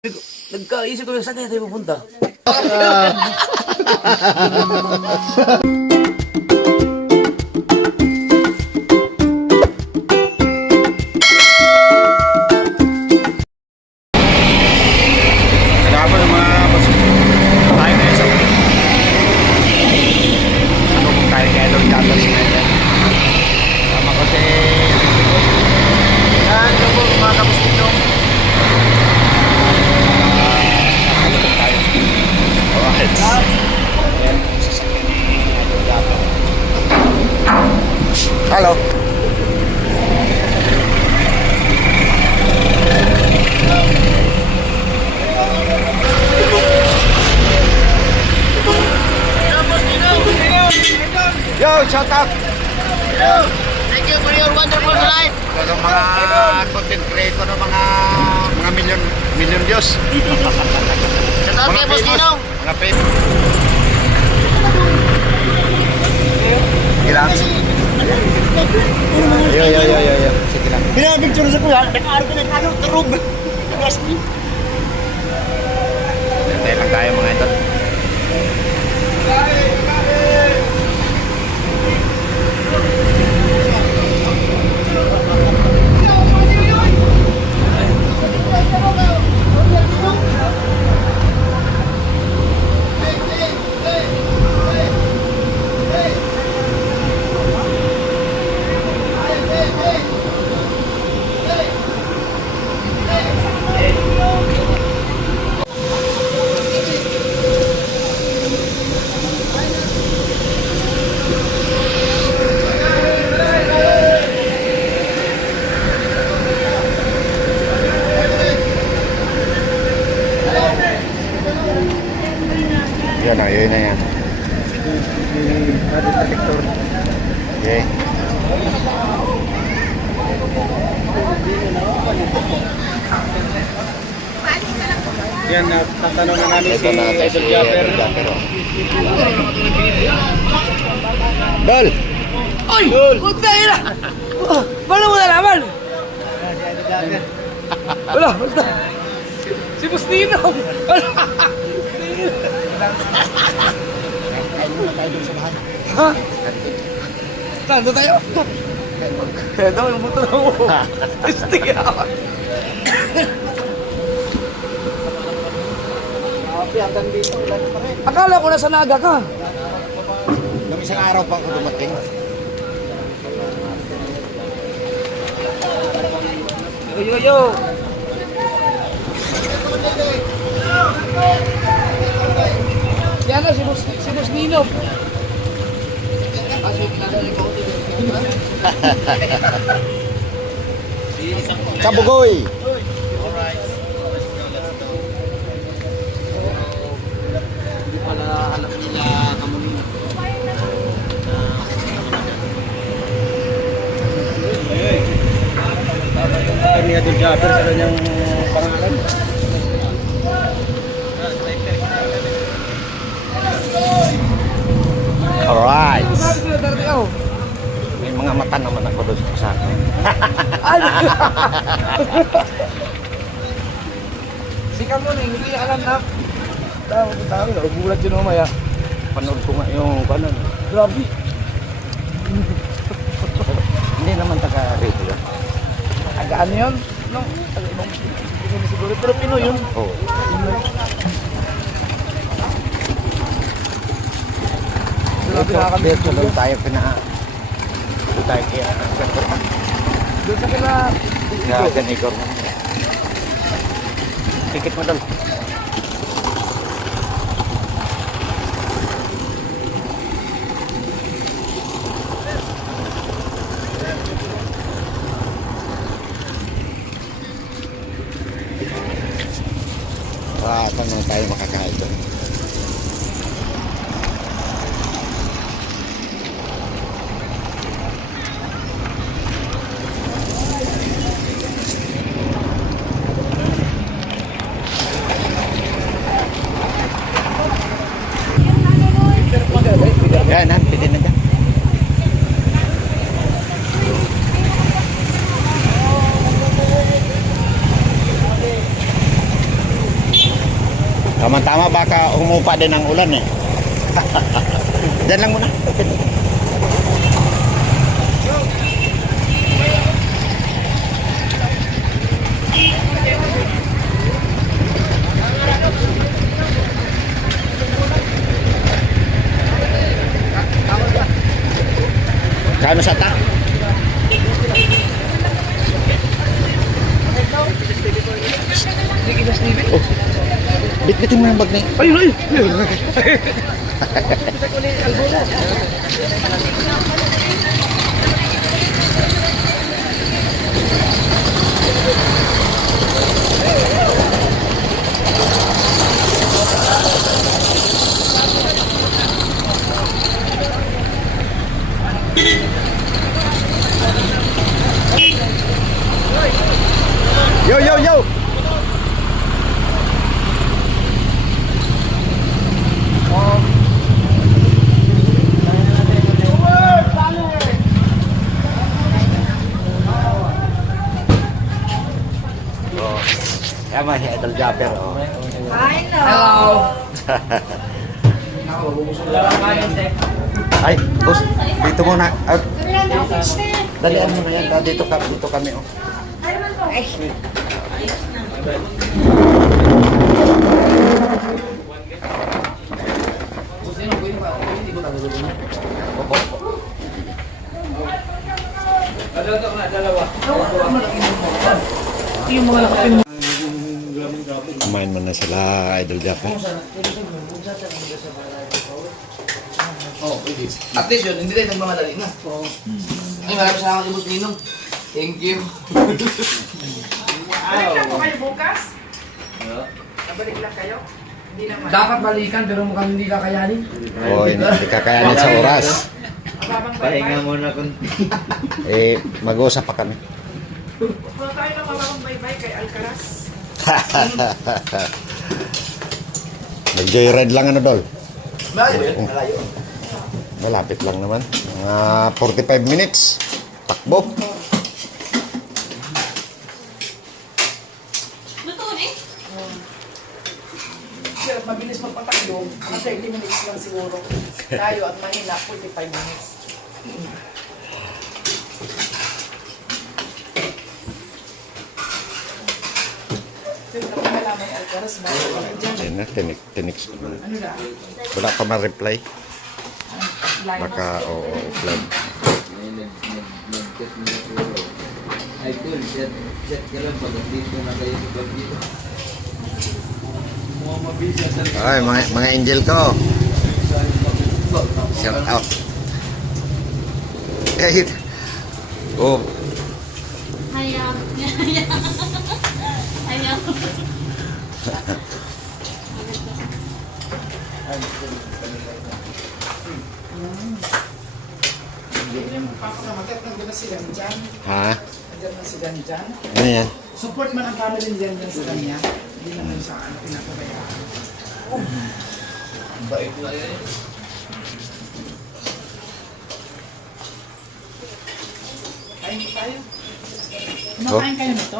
Nagkaisip ko saan kaya tayo pupunta? Kenapa mga boss? Tayo kayo sa ano kung tayo kayo doon dapat sa ngayon. Tama ko si yan yung mga kapustino. Alright. Ayan, sasakyan ni Idol Gato. Hello. Yo, shout out! Thank you for your wonderful life. Ito ng mga content creator ng mga million views. Shout out kay Boss Ninong. Mga famous. Ilang? Yo. Sige lang. Pinapicture sa kuya. Nakaaro ko na turog. Hintay lang tayo mga ito. Yan o, yun na yan. Okay. Yan, tatanong na namin Ito na si si Idol Idol Japper. Japper. Dol! Ay! Puta ina! Paano mo nalaman? Wala, basta. Si Boss Ninong! Ha? Saan doon tayo? Ito, yung buto na mo. Stick out. Akala ko nasa Naga ka. Nung isang araw pa ako dumating. Yo. Yan na, si Boss Ninong. Kabugoy! Ni Idol Japper sa kanyang pangalan. Alright! Ay, May mga mata naman ako doon sa akin. si Kamon, hindi alam na. Tayo, ubulat yun mamaya. Panood ko nga yung kanon. Grabe. Hindi naman taga-radio. Agaan yun? No? Taga-ibang siguro. Pero Pinoy yun. Oo. Dito doon tayo Dito tayo kaya. Doon sa kila. Sa Igor mo. Tikit mo doon. Tanong tayo makakain doon. Yan, pwede na dyan. Tama-tama baka umupa din ang ulan eh. Diyan lang muna. Kano sa ta? Oh. Bit-bitin mo yung bag na yun. Ayun, ayun. Yo, yo, yo! Tama si Idol Japper. Oh. Hello. Ay, boss, dito muna. Dalian mo na yan. Dito kami. Oh. Kumain mo na sila, Idol Japper. At least yun, hindi rin nagmamadali na. Ay, maraming salamat kay Boss Ninong. Thank you. Balik lang po kayo bukas? Nabalik lang kayo? Hindi naman. Dapat balikan pero mukhang hindi kakayanin. Oh, hindi kakayanin sa oras. Mababang bye-bye. muna kung... Mag-uusap pa kami. Huwag tayo na mababang bye-bye kay Alcaraz. Nag-joyride lang ano, Dol? Malayo. Malapit lang naman. Mga 45 minutes. Takbo. Sir, mabilis magpatakbo. Mga 30 minutes lang siguro. Tayo at mahina, 45 minutes. Sir, nakakalaman yung Alcaraz ba? Ayun na, tinik. Ano na? Wala pa ma-reply. Line Baka, oo, offline. Ay, cool. Chat ka lang pag dito na kayo sa vlog dito. Ay, mga angel ko. Shout out. Kahit. Oh, Hayam. Hayam. Hindi rin magpapakamatay. Nandiyan na sila dyan. ha? Nandiyan na sila dyan. Ano yan? Support man ang family niyan sa kanya. Hindi naman sa ano pinapabayaan. Bait na yan. Kain po tayo. Kumakain kayo nito?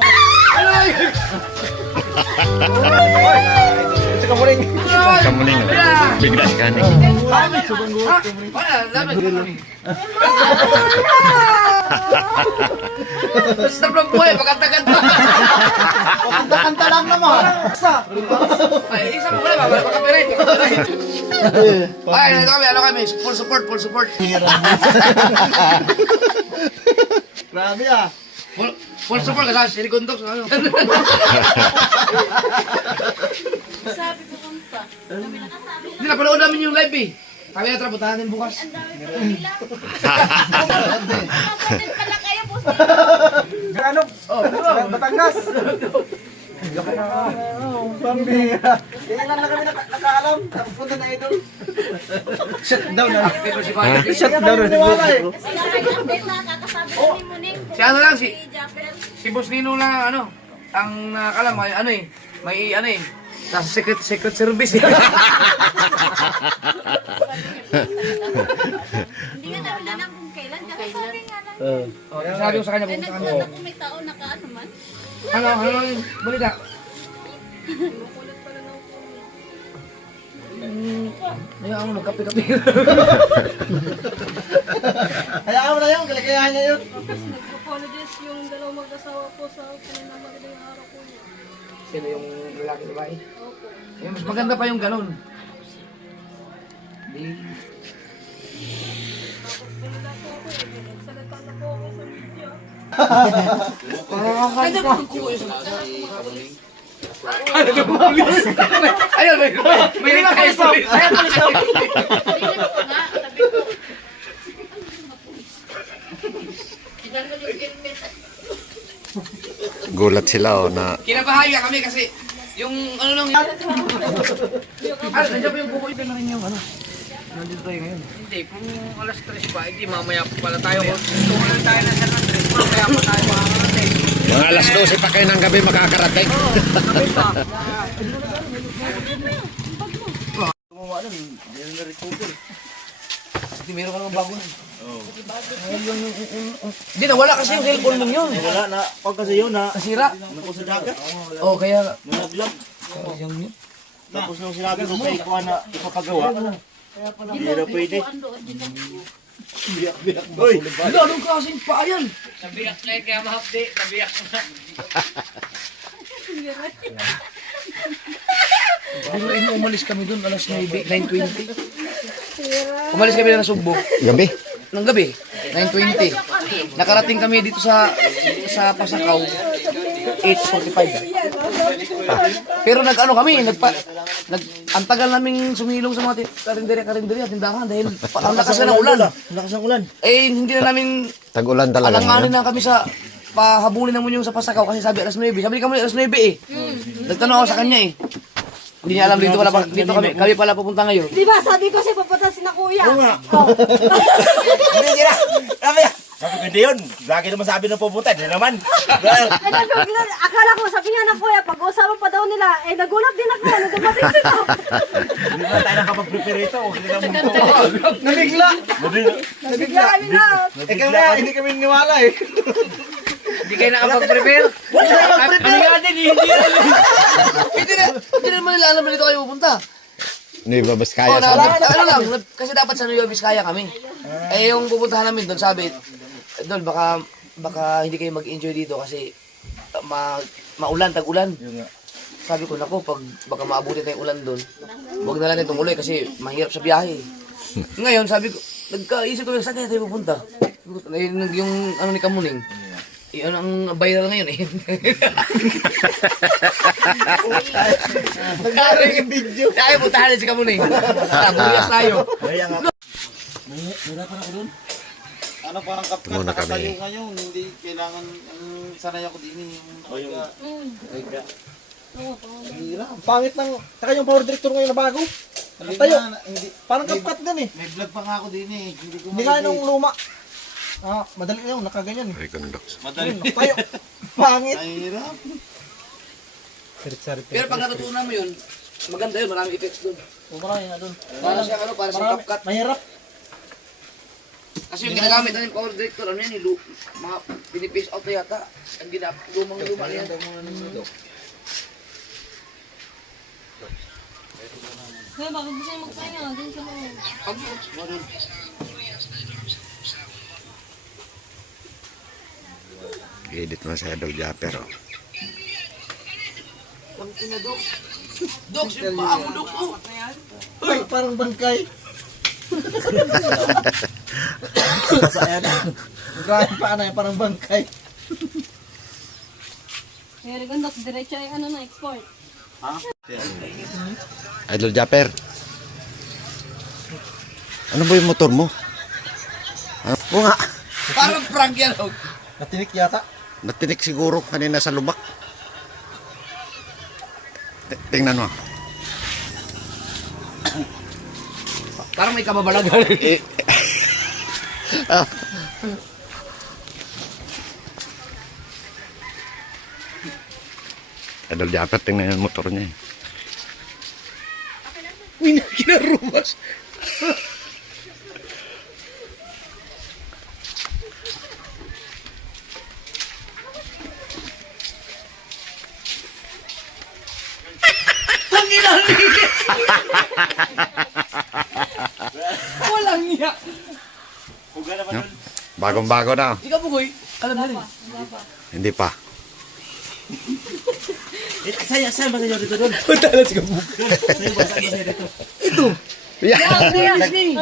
Kamuning. Biglas ka ni. Wala, dapat kami. Basta vlog mo eh, pagkanta-kanta. Kanta lang naman. Ay, isa mo pala, pagka-copyright. Ay, ito kami, full support. Grabe ah. Full support kasi silikundok. Sabi ko kanta. Kami nakasabi lang. Hindi, napanood namin yung live eh. Kami na trapuntahan din bukas. Ang dami ko lang bilang. Kapatid pala kayo po sa Ano? Batangas. Pambira. Ilan na kami nakaalam. Punta na idol. Shutdown na. Shutdown na. kasi nakaka-update na kakasabi ni Muning. Si ano lang, si Japper. Boss Nino lang, ano, ang nakakalam, may nasa secret service eh. Hindi nga namin alam kung kailan. Kakasabi nga lang. Sabi ko sa kanya, Ay, pumunta kami. nagpunta kung may tao nakaano man. Ano yung balita? Hayaan mo, magkape-kape. Hayaan mo na yun, kalikayahan niya yun. Apologies yung dalawang mag-asawa po sa kanilang magandang araw po niya. Sino yung lalaki babae? Opo. Mas maganda pa yung ganun. Di. Tapos wala po ako eh. Nagsalita na po ako sa media. Ay, dapat ang kuha yung ayun, may lima kayo sa Gulat sila oh na Kinabahaya kami kasi yung ano nung nandiyan pa yung buko ito na rin yung ano. Nandito tayo ngayon. Hindi, kung alas 3 pa, hindi mamaya pa pala tayo. Kung ano tayo na San Andres, mamaya pa tayo makakarating. mga alas 12 pa kayo ng gabi makakarating. Kami pa. Hindi meron ka naman bago na. Hindi na wala kasi yung cellphone mo yun. Wala na, pag kasi yun na, Nasira. naku sa dagat, Oh, kaya nalaglag. yung yun. Tapos nung sinabi ko kay Kuha na ipapagawa, hindi na pwede. Biyak-biyak. Uy! Ano, anong klaseng paa yan? Nabiyak na kaya mahapdi. Nabiyak na. Biglain mo umalis kami doon alas 9:20. Umalis kami na Sugbo. Gabi. Nang gabi, 9:20. Nakarating kami dito sa Pasakaw, 8:45. Pero nag-ano kami, ang tagal naming sumilong sa mga karinderya, tindahan dahil ang lakas na ng ulan. Lakas ng ulan. Eh, hindi na namin Tag-ulan talaga alanganin ngayon. na kami sa pahabulin naman yung sa Pasakaw kasi sabi alas 9. Sabi kami alas 9 eh. Nagtanong ako sa kanya eh. Hindi niya alam dito kami pala pupunta ngayon. Di ba sabi ko siya papunta si na kuya? Oo nga. Hindi na. Sabi ko, hindi yun. Lagi naman sabi ng pupunta. Hindi naman. Ay, akala ko, sabi nga ng kuya, pag-usapan pa daw nila, eh nagulat din ako, nung dumating sila. Hindi na tayo nakapag-prepare ito. Hindi na mo. Nabigla! Nabigla kami na. Hindi kami niwala eh. Hindi kayo nakapag-prepare? Kami nga din, Hindi naman nila alam na dito kayo pupunta. Nueva Oh, Vizcaya sabi. ano lang, kasi dapat sa Nueva Vizcaya kami. Eh, yung pupuntahan namin doon, sabi, doon, baka hindi kayo mag-enjoy dito kasi maulan, tag-ulan. Sabi ko, naku, baka maabutin tayong ulan doon, huwag na lang itong uloy kasi mahirap sa biyahe. Ngayon, sabi ko, nagkaisip ko, saan kaya tayo pupunta? Yung ano ni Kamuning, yan ang viral ngayon eh. Nagkaroon yung video. Tayo, puntahan si Kamuning. Buyas tayo. Nahirapan ako dun. Ano parang kapkat Muna kami. nakatayo ngayon. Hindi kailangan, sanay ako din yung Ang pangit ng, saka yung power director ngayon na bago. Tayo, parang kapkat din eh. May vlog pa nga ako din eh. Hindi ko Hindi nga nung luma. Madali na yun, nakaganyan. madali. Tayo, pangit. Mahirap. Pero pag natutunan mo yun, maganda yun, maraming effects doon. Marami na dun. Para siya ano, para siya CapCut. Mahirap. Kasi yung ginagamit natin power director, ano yan, mga pinipace out na yata. Ang lumang-luma na yan. Kaya bakit gusto niya magpahinga dun sa mga... Edit mo sa Dog Japper oh. Ang ina, Dok. Dok, yung paa mo, Dok. Parang bangkay. Saan? Grabe pa na yan, parang bangkay. Kaya gandok, diretso ay ano na, export. Idol Japper. Ano ba yung motor mo? Ano? Oo nga. Parang prank yan, Dok. Natinik yata. Natinik siguro kanina sa lubak. Tingnan mo. Parang may kababalagan. Idol Japper, tingnan yung motor niya eh. May nakinarumas. Ang Bagong-bago na. Di ka bugoy. Alam na rin. Hindi pa. Saan ba sa'yo dito doon?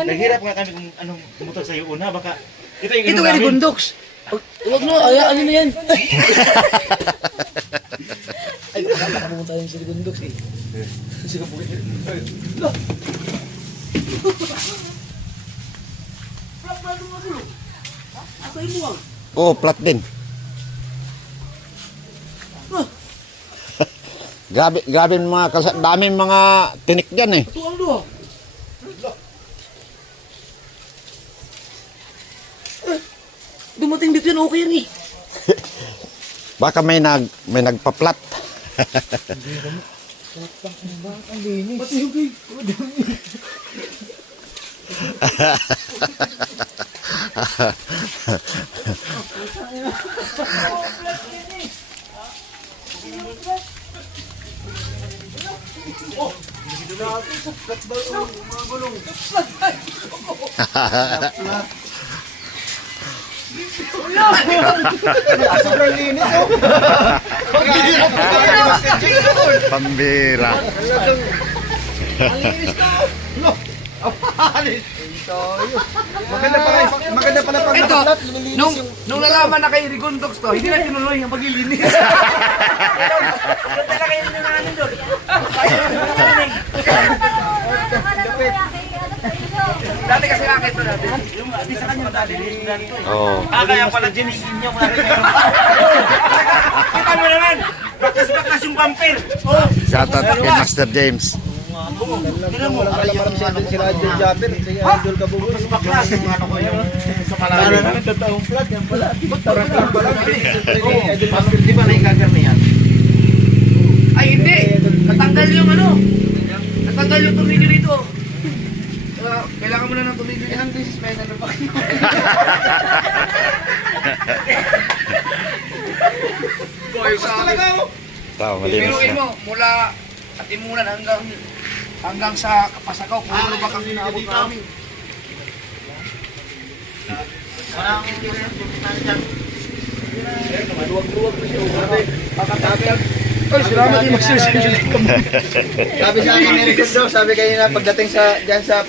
Naghirap nga kami kung anong motor sa'yo una. Baka ito yung Ito kay Gundox. Huwag mo, ano na yan? Ay, baka pumunta yung si Gundox eh. Sige po. Oo, flat din. Grabe mga daming mga tinik diyan eh. Ito ang luha. Dumating dito yan, okay yan eh. Baka may nagpa-flat. Sobrang linis oh. Pambira. Maganda pala pag Ito, nakaplat, nililinis nung, yung... nung nalaman na kay Rigondox to, hindi na tinuloy ang paglilinis. Dati kasi nakit to dati. Oo. kaya pala dinihin niyo. Kita mo naman. Bakas-bakas yung bumper. Shoutout kay Master James. Tignan mo, walang kalamarang sila Idol Japper, si Idol Kabugos. Baklas yung ano ko yung sa malalim. Totoong flat, yan pala. Parang pala. Di ba na yung gagarniyan? Ay hindi! Natanggal yung ano. Natanggal yung tornilyo dito. Kailangan mo na ng tornilyo yan. Ilang beses pa yun ano ba? Boy, sa akin. Tama, malinis Piruin na. mo, mula Katimunan hanggang sa Kapasakaw, kung ano ba kami naabot namin. Ay, salamat yung magsusunod. Sabi sa akin, Eric daw, sabi kanina pagdating sa diyan sa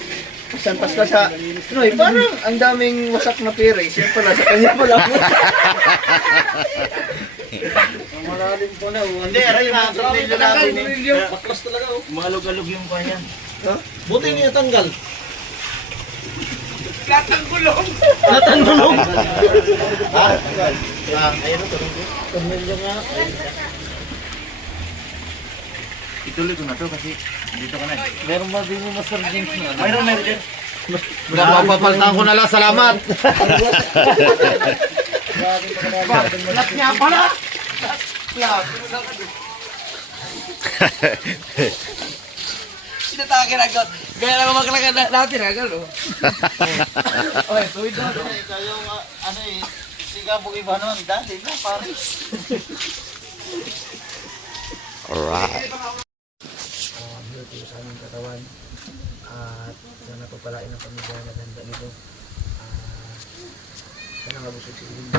San Pascual sa Noy, parang ang daming wasak na pera. Siya pala, sa kanya pala. Malalim po na. Hindi, aray yung mga tornilyo natin eh. Baklas talaga oh. Malug-alug yung kanya. Buti niya tanggal. Latang gulong! Natangulong. Ayun ito. Tornilyo nga. Ituloy ko na to kasi dito ka na eh. Meron ba din yung Master James na? Mayroon din. Napapapaltan ko na lang, salamat. Lat niya pala! Sinatake na agad. Gaya naman maglagay natin agad. Okay, tuwid na. Kayo ano eh, sigabog iba noon dati na Paris. Alright. Dito sa aming katawan at sana pagpalain ng pamilya na ganda nito. Sana mabusog si Lino.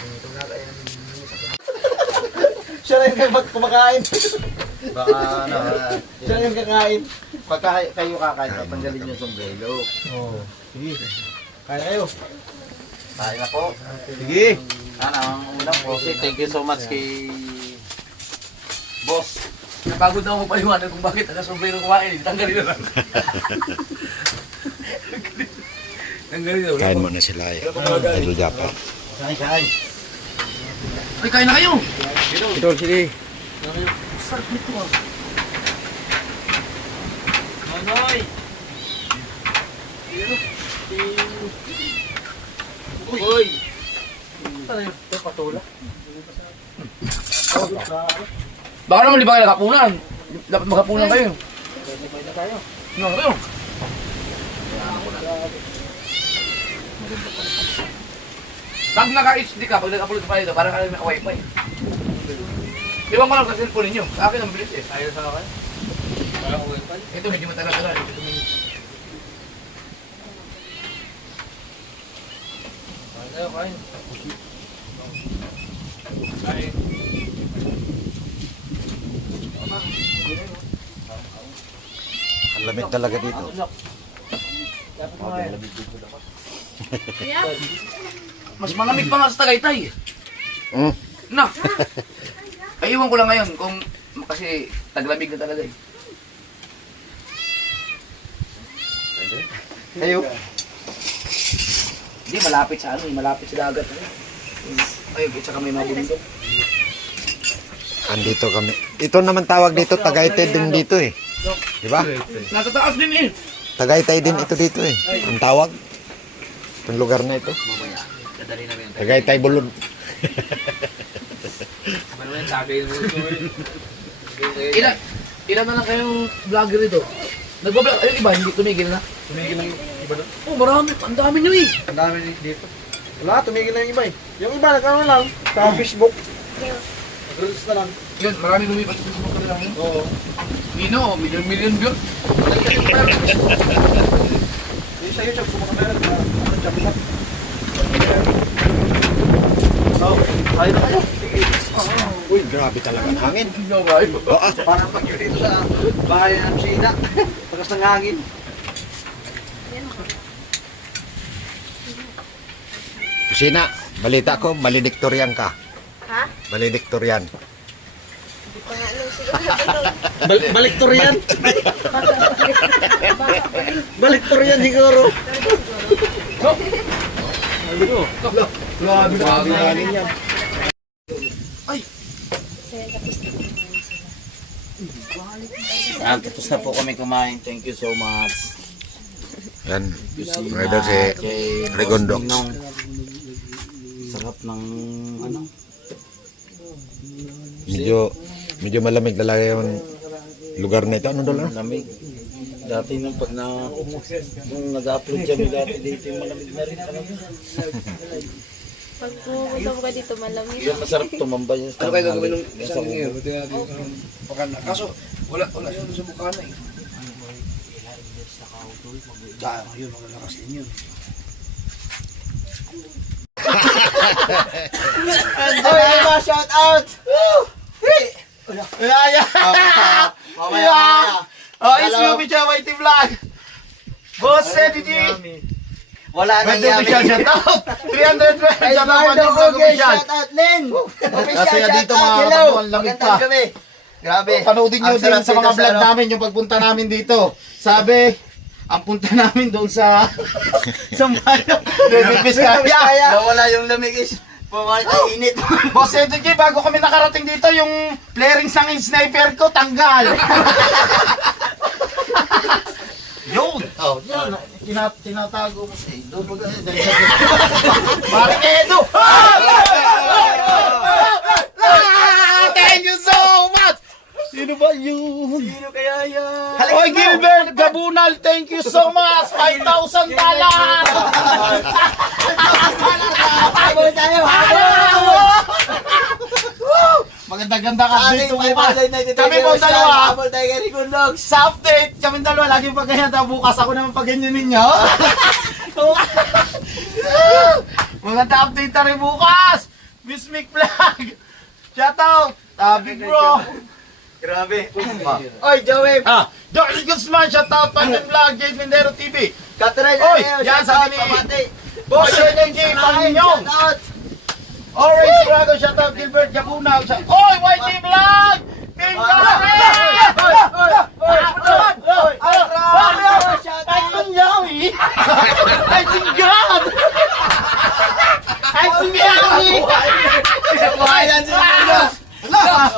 Itong nakaya namin sa Siya na yung kumakain. Baka ano, Siya na yung kakain. pagka kayo kakain, tatanggalin yung sombrero. Oo. Sige. Kaya kayo. Kain na po. Sige. Ano, ang unang po, thank you so much kay Boss. Napagod na ako paliwanag kung bakit naka-sombrero kumain. Tanggalin na lang. Tanggalin na lang. Kain muna sila eh. Idol Japa. Kain. Ay, kain na kayo! Idol, sige. Sarap nito ah. Manoy! Uy! Baka naman di ba kayo nakapunan? Dapat makapunan kayo. Ano kayo? Pag naka-HD ka, pag naka-upload pa dito, parang kami naka-wifi. Iwan ko lang sa cellphone ninyo. Sa akin ang bilis eh. Ayaw sa akin. Ito medyo matagal-tagal. Ito medyo. Ang lamig talaga dito. Mas malamig pa nga sa Tagaytay. Mm. Na. Ayuwan ko lang ngayon kung kasi taglamig na talaga eh. Ayo. Hindi, malapit sa ano eh, malapit sa dagat. Ayun, at saka may mga bundok. Andito kami. Ito naman tawag dito, Tagaytay din dito eh. Di ba? Nasa taas din eh. Tagaytay din ito dito eh. Ang tawag. Itong lugar na ito. Kadali na yan. Tagaytay Bulod. Ano yan, sabi mo ito eh. Ilan na lang kayong vlogger dito? Nagbablog, ayun iba, hindi tumigil na? Tumigil lang yung iba doon. Oh, marami, ang dami nyo eh. Ang dami dito. Wala, tumigil lang yung iba eh. Yung iba, nagkaroon lang. Sa Facebook. Nag-release na lang. Yun, marami lumipat sa Facebook ka lang yun. Oo. Nino, million views. Yung sa YouTube, kung makameron, chapin na. Oh, tayo na kayo. Uy, grabe talaga ang hangin. Parang pag yun dito sa bahay ng Sina. Pagkas ng hangin. Kusina, balita ko, valedictorian ka. Ha? Valedictorian. Hindi pa nga nung siguro. Baliktorian. Baliktorian siguro. Grabe ang hangin yan. Tapos na po kami kumain. Thank you so much. Yan. Kusina Mga idol si kay Regondo. Boss Ninong. Sarap ng ano. Medyo malamig talaga yung lugar na ito. Ano doon lang? Lamig. Dati nung pag nung nag-upload kami dati dito, malamig na rin talaga. Pag pumunta mo ka dito, malamig. Yung masarap tumambay yung Ano kayo gagawin ng yung isang ngayon? Kaso, wala siya doon sa bukana eh. Kaya yun, magalakas din yun. Oy, iba, shout out! Mamaya. Oh, it's Ruby Chawai Vlog. Boss Edgy. Wala na yan. Shout out. 300 shout out. Shout out, Len. Kasi dito mga katawan lamig pa. Grabe. Panoodin nyo din sa mga vlog namin yung pagpunta namin dito. Sabi, ang punta namin doon sa Mayo. David Vizcaya. Nawala yung lamig is init. Boss Edgy, bago kami nakarating dito, yung flarings ng sniper ko, tanggal. Yun! Oh, yan. Tinatago mo sa Edo. Maring Edo! Thank you so much! Sino ba yun? Sino kaya yan? Oy, Gilbert Gabunal, thank you so much! 5,000 talang! Habol tayo! Maganda-ganda ka dito mo pa. Kami po dalawa. Habol tayo kay Rigundog. Sa update, kami dalawa laging pagganyan. Bukas ako naman pagganyan ninyo. Maganda update na rin bukas. Miss Mick Vlog. Shout out. Big bro. Grabe. Oy, Joey. Joey Guzman, shout out. Pagin Vlog, Jade Mendero TV. Oy, yan sa akin ni Boss Energy, Panginoon. Orange Dragon, shout out Gilbert Jabunag. Oy, YT Vlog! King Gary! Ay, Kunyawi! Ay, Singad! Ay, Singyawi! Buhayan si Singad!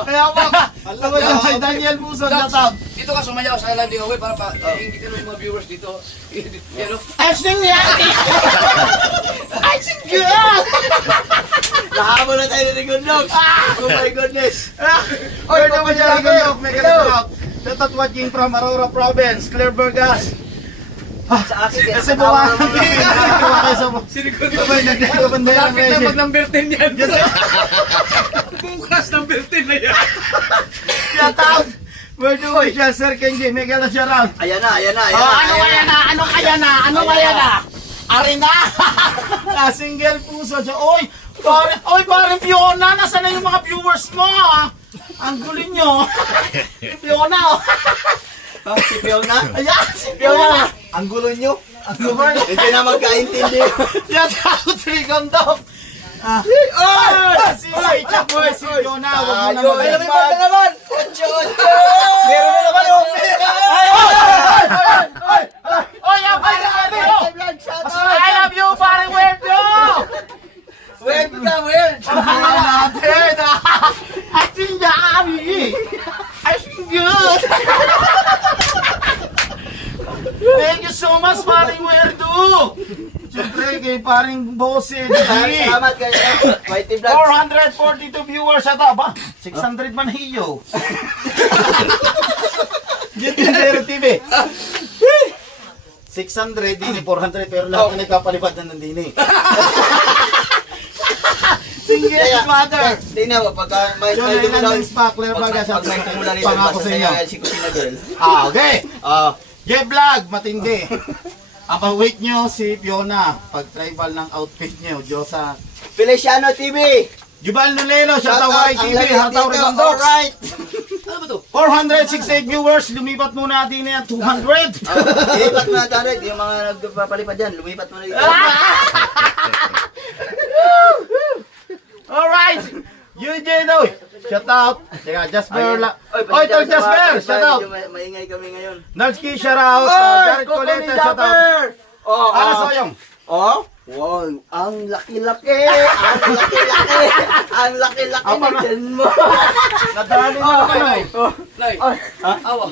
Kaya pa! Alam mo dyan, ay Daniel Buson, shout out! Dito ka sumayaw sa landing away para inggitin mo yung mga viewers dito. Yan o. Ay, Singyawi! Ay, Singad! Nahabol na tayo ni Rigundog. Oh my goodness. Oy, naman dyan, Rigundog, may shout out watching from Aurora Province, Claire Burgas. Sa akin Kasi buwangan kayo Si Ricardo, sabay nagkakabandera lapit na mag-number 10 yan. Yes, Bukas number 10 na yan. shout out! Where do we shall Sir Kenji? Mega na shout out! Ayan na, ayan na, ayan Oh, na. ano kaya na? Ano kaya na? Ano kaya na? Arena! Single puso siya. Oy, pare Fiona, nasa na yung mga viewers mo? Ang gulo nyo. Fiona, oh. Si Fiona? Ayan, si Fiona. Ang gulo nyo. Ang gulo nyo. Hindi na magkaintindi. Yan, takot si Rigondok. Si Fiona. Wag mo naman. Ay, lumipad na naman. 8-8. Meron na naman yung Oy, abay na kayo. I love you, pare Werdo. Wait ka, wait. Natin. I think Ami. I feel good. Thank you so much, paring Werdo. Siyempre, kay paring Bose. Salamat kayo. Mighty Vlogs. 442 viewers sa taba. 600 man hiyo. Gitindero TV. 600, dini 400, pero lahat na nagkapalipad na nandini. Single mother. Di na, pagka may Yung may Island ng Spackler baga sa pag may kumula rin, pangako sa inyo. si Kusina Girl. Okay. Get vlog, matindi. Ang wait nyo si Fiona, pag tribal ng outfit nyo, Diyosa. Feliciano TV. Jubal Nulelo, Shataway TV, Hataw Regondox. Alright. Ano ba to? 468 viewers, lumipat muna natin yan, 200. Lumipat mo na tayo. Yung mga nagpapalipad dyan, lumipat mo na dito. Alright! Eugene, oy! Shout out! Teka, Jasper la... Oy, Tol Jasper! Shout out! Maingay kami ngayon. Nalski, shout out! Jared Coleta, shout out! Soyong! Oh? Wow, ang laki-laki! Ang laki-laki! Ang laki-laki ng tiyan mo! Nadali na naman, oy! Nay, awa.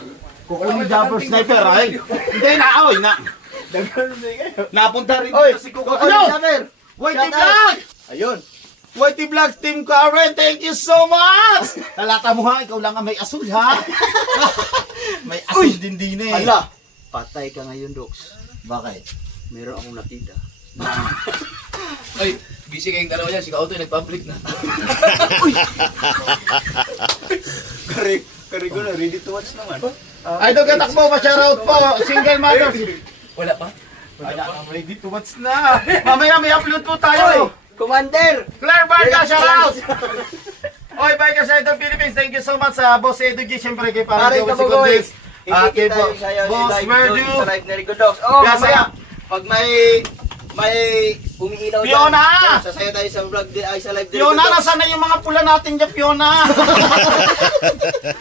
Kukuling Jabber Sniper, ay! Hindi na, oy! Napunta rin Oy, dito si Kuko Ano? Saber! Whitey Shout out! Vlog! Ayun! Whitey Vlog Team Karen, thank you so much! Talata mo ha, ikaw lang ang may asul ha! May asul din eh. Ala! Patay ka ngayon, Dox. Bakit? Meron akong nakita. Ay, busy kayong dalawa yan. Si Kautoy nag-public na. Karigo na, ready to watch naman. Idol katakbo, pa-shoutout po, single mother. Wala pa? Wala, ready to watch na. Mamaya may upload po tayo. Commander! Claire Barca, shoutout! Oy, bye ka sa Idol Philippines. Thank you so much sa Boss Edu G. Siyempre kay Pare Parang ka Joey po, boy! Secondes. Kay Boss Verdu. Sa live ni Rico Dogs. Oh, Yes, mamaya, pag may umiilaw Fiona! dyan, sasayo tayo sa vlog, ay sa live ni Rico Fiona, Dogs. nasaan na yung mga pula natin dyan, Fiona?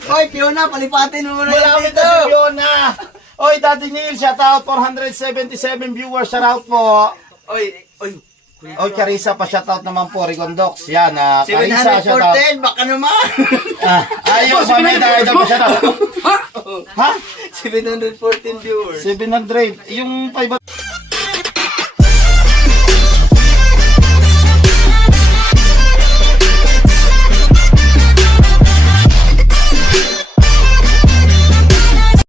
Hoy, Fiona, palipatin mo muna Malapit dito. na si Fiona. Oy, Daddy Neil, shoutout. 477 viewers, shoutout po. Oy, Oy, Carissa pa shoutout naman po, Rigondox. Yan, Carissa, shoutout. 714, baka naman. Ayos, mamaya na idol pa shoutout. Ha? 714 viewers. 700. Yung 500.